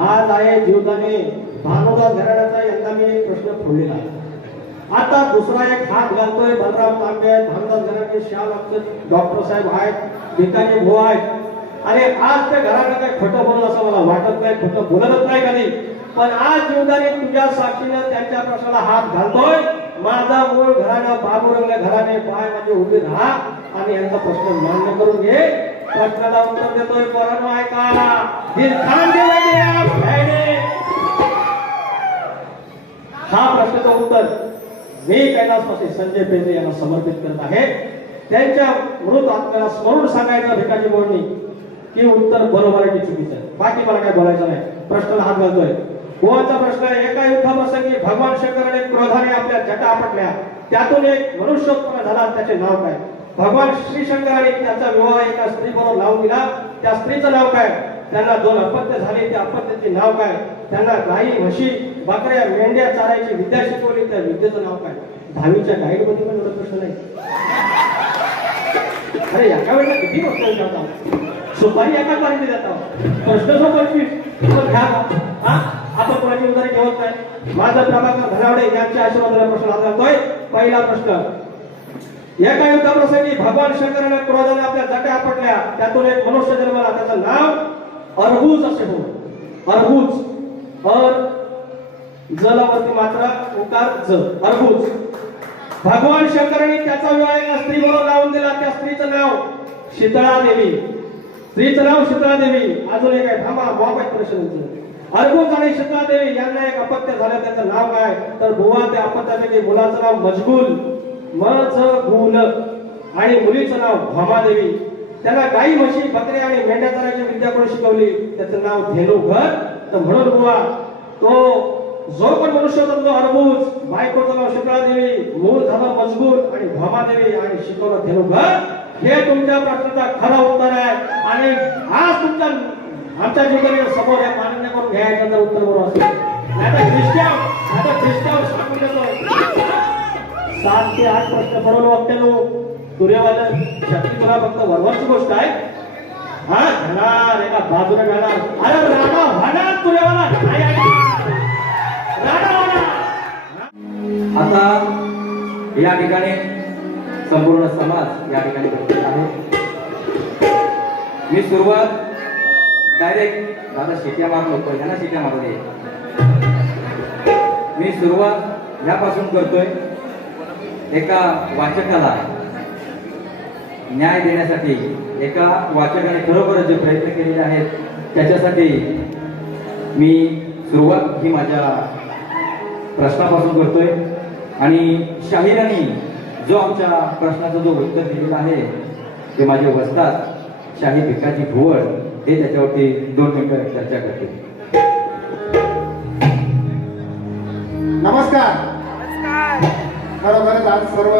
आज आहे जीवदाने भानुदास घराण्याचा यंदा मी एक प्रश्न फोडलेला आहे. आता दुसरा एक हात घालतोय बलराम तांबे आहेत, भानुदास घराणे, श्याम डॉक्टर साहेब आहेत, भिकाजी भाऊ आहेत. अरे आज ते घराला काय खोटं बोलत असं मला वाटत नाही, खोटं बोलतच नाही कधी. पण आज जीवदाने तुझ्या साक्षीनं त्यांच्या प्रश्नाला हात घालतोय. माझा मूळ घराणं बाबूरंगले घराणे पाय म्हणजे उभे राहा आणि यांचा प्रश्न मान्य करून घे. प्रश्नाला उत्तर देतोय पोरांनो ऐका. हा प्रश्नाचं उत्तर मी कैलासवासी संजय पेंद्रे यांना समर्पित करत आहे. त्यांच्या मृत आत्म्याला स्मरून सांगायचं भिकाजी बोलणी की उत्तर बरोबर आहे की चुकीचं आहे. बाकी मला काय बोलायचं नाही. प्रश्नाला हात घालतोय. गोवाचा प्रश्न आहे. एका युद्धाप्रसंगी भगवान शंकराने क्रोधाने आपल्या जटा आपटल्या, त्यातून एक मनुष्य उत्पन्न झाला, त्याचे नाव काय? भगवान श्री शंकराने त्याचा विवाह एका स्त्री बरोबर लावून दिला, त्या स्त्रीचं नाव काय? त्यांना 2 अपत्य झाले, त्या अपत्याचे नाव काय? त्यांना गाई म्हशी बकऱ्या मेंढ्या चारायची विद्या शिकवली, त्या विद्येचं नाव काय? 10वीच्या गाईड मध्ये पण एवढा प्रश्न नाही. अरे एका वेळेला किती प्रश्न विचारतात, सुपारी एकाच माहिती देतात, प्रश्न सोबत घ्या. आपण कोणाची उदाहरण घेत नाही. माझा प्रभाकर धनावडे यांच्या आशीर्वादाला प्रश्न हात घालतोय. पहिला प्रश्न. एका युद्धाप्रसंगी भगवान शंकराने क्रोधाने आपल्या जटा आपटल्या, त्यातून एक मनुष्य जन्मला, त्याचं नाव अर्बुज असे हो. अर्बुज जलावरती मात्रा उकार ज अर्बुज. भगवान शंकराने त्याचा विवाह एका स्त्री बरोबर लावून दिला, त्या स्त्रीचं नाव शीतळा देवी. स्त्रीचं नाव शीतळा देवी. अजून एक आहे, थांबा मोबाईल प्रश्न. अर्बुज आणि शीतळा देवी यांना एक अपत्य झालं, त्याचं नाव काय? तर बुवा त्या अपत्यापैकी मुलाचं नाव मजगुल मजगुल आणि मुलीचं नाव भामादेवी. त्यांना गाई म्हशी बकऱ्या आणि मेंढ्या चारायची विद्या कोणी शिकवली? त्याचं नाव धेनुघर. तर म्हणून बुवा तो जो पण मनुष्य होता तो अर्बुज, बायकोचं नाव शीतळा देवी, मूळ झालं मजगुल आणि भामादेवी आणि शिकवलं धेनुघर. हे तुमच्या प्रश्नाचा खरं उत्तर आहे. आणि आज तुमच्या आमच्या जीवनाच्या समोर आहे, मान्य करून घ्यायचं तर उत्तर बरोबर असेल. आता ख्रिस्ताव सांगून देतो 7 ते 8 प्रश्न बरोबर वाक्यानो तुरेवाला शक्ती तुला फक्त वरवरची गोष्ट आहे. हा घणार एका बाजूने घालणार. अरे राणा होणार तुरेवाला नाही आहे. राणा होणार. आता या ठिकाणी संपूर्ण समाज या ठिकाणी बसलेला आहे. मी सुरुवात डायरेक्ट दादा शिट्या मारलो, पहिल्यांदा शिट्या मारले. मी सुरुवात यापासून करतोय. एका वाचकाला न्याय देण्यासाठी एका वाचकाने खरोखर जे प्रयत्न केलेले आहेत त्याच्यासाठी मी सुरुवात ही माझ्या प्रश्नापासून करतोय. आणि शाहिरांनी जो आमच्या प्रश्नाचं जो उत्तर दिलेला आहे ते माझे वस्ताद शाही भिकाजी भुवळ हे त्याच्यावरती 2 मिनिटं चर्चा करते. नमस्कार. खरोखरच आज सर्व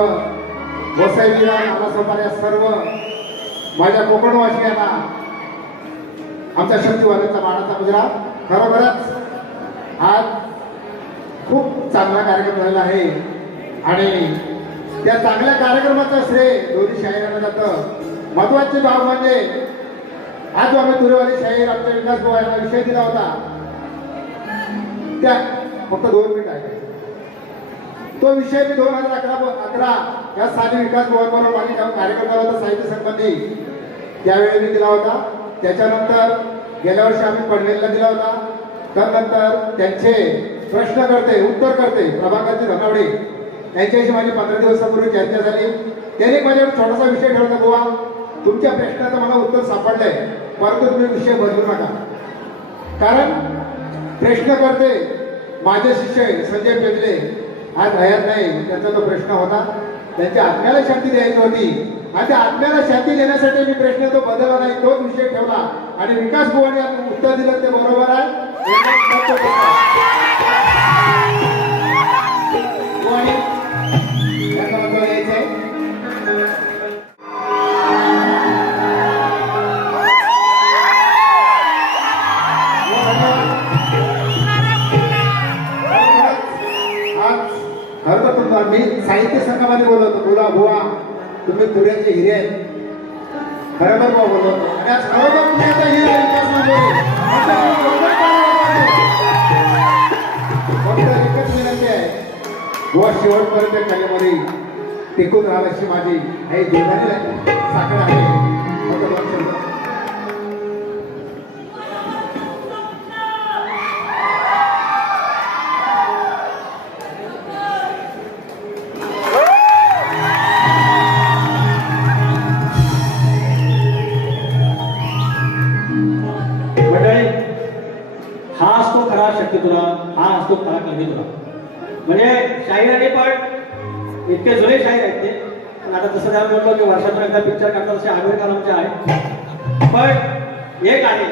वसईला नालासोपाऱ्या सर्व माझ्या कोकणवासियांना आमच्या शक्तीवाद्यांचा मानाचा मुजरा. खरोखरच आज खूप चांगला कार्यक्रम झालेला आहे आणि त्या चांगल्या कार्यक्रमाचं श्रेय दोन्ही शाहिरांना जातं. महत्वाची बाब म्हणजे आज आम्ही तुरेवाली शाहीर आमच्या विकास भाऊ यांना विषय दिला होता. त्या फक्त 2 मिनिट आहे. तो विषय मी 2011 या साली विकास भवनबरोबर माझी कार्यक्रम झाला होता साहित्य संबंधी, त्यावेळी मी दिला होता. त्याच्यानंतर गेल्या वर्षी आम्ही पनवेलला दिला होता. त्यानंतर त्यांचे प्रश्नकर्ते उत्तरकर्ते प्रभाकरजी धनावडे यांच्याशी माझी 15 दिवसापूर्वी चर्चा झाली. त्यांनी माझ्यावर छोटासा विषय ठेवला, बुवा तुमच्या प्रश्नाचं मला उत्तर सापडलंय, परंतु तुम्ही विषय बदलू नका. कारण प्रश्नकर्ते माझे शिष्य संजय पेंद्रे आज हयात नाही. त्यांचा तो प्रश्न होता, त्यांच्या आत्म्याला शांती द्यायची होती आणि त्या आत्म्याला शांती देण्यासाठी मी प्रश्न तो बदलला नाही, तोच विषय ठेवला आणि विकास भुवने उत्तर दिलं ते बरोबर आहे. मी साहित्य संघामध्ये बोलवतो, बोला बुवा तुम्ही तुऱ्याचे हिरे आहेत. खरोखर बोलवतो आणि आज खरोखर पुण्याचा हिरे विकास शेवटपर्यंत कलेमध्ये टिकून राहावी अशी माझी आई दुर्गाने साखर आहे. फक्त दोन शब्द. मंडळी, हा असतो खरा शक्ती तुला, हा असतो खरा कधी तुला. म्हणजे शाहीराने पण इतके जुने शाहीर आहेत ते, पण आता तसं त्याला म्हणतो की वर्षातून एकदा पिक्चर करतात असे आमिर खान आमचे आहे. पण एक आहे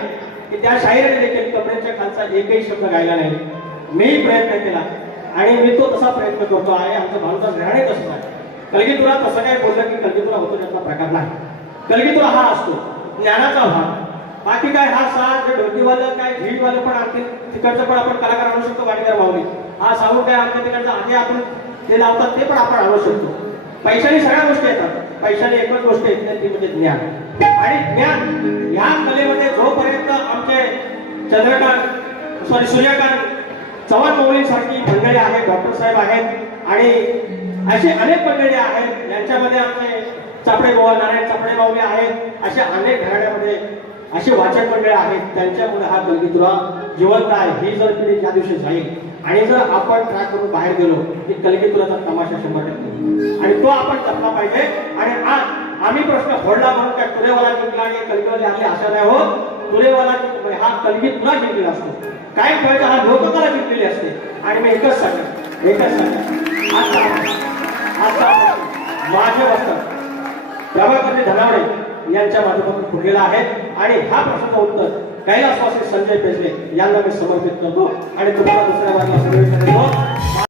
की त्या शाहीराने देखील कपड्यांच्या खालचा एकही शब्द गायला नाही. मीही प्रयत्न केला आणि मी तो तसा प्रयत्न करतो आहे. आमचा भानुदास घराणे तसंच आहे. कलगीतुरा तसं काय बोललं की कलगीतुरा होतो त्यातला प्रकार नाही. कलगीतुरा हा असतो ज्ञानाचा भाग. बाकी काय हा साज जे ढोलकीवालं काय झीडवालं पण आणखी तिकडचं पण आपण कलाकार आणू शकतो. वाडीदार माऊली हा सांगू काय आमच्या तिकडचं आधी आपण ते लावतात ते पण आपण आणू शकतो. पैशाने सगळ्या गोष्टी येतात. पैशाने एकच गोष्ट येत नाही ती म्हणजे ज्ञान. आणि ज्ञान ह्या कलेमध्ये जोपर्यंत आमचे सूर्यकांत चव्हाण माऊलींसारखी मंडळी आहेत, डॉक्टर साहेब आहेत आणि अशी अनेक मंडळी आहेत. यांच्यामध्ये आमचे चापडे गोवा नारायण चापडे माऊली आहेत. अशा अनेक घराण्यामध्ये अशी वाचक मंडळी आहेत. त्यांच्यामुळे हा कलगीतुरा जिवंत आहे. ही जर पिढी ज्या दिवशी जाईल आणि जर आपण ट्रॅक करून बाहेर गेलो की कलगीतुराचा तमाशा 100% आणि तो आपण जपला पाहिजे. आणि आज आम्ही प्रश्न फोडला म्हणून काय तुरेवाला जिंकला आणि कलगीवाले आले अशा नाही हो. तुरेवाला हा कलगीतुरा जिंकलेला असतो. काय पाहिजे हा लोककला जिंकलेली असते. आणि मी एकच सांगेन माझे वस्त्र प्रभाकरजी धनावडे यांच्या माध्यमातून फुटलेला आहे. आणि हा प्रश्नाचं उत्तर कैलासवासी संजय पेजले यांना मी समर्पित करतो. आणि तुम्हाला दुसऱ्या बाजूला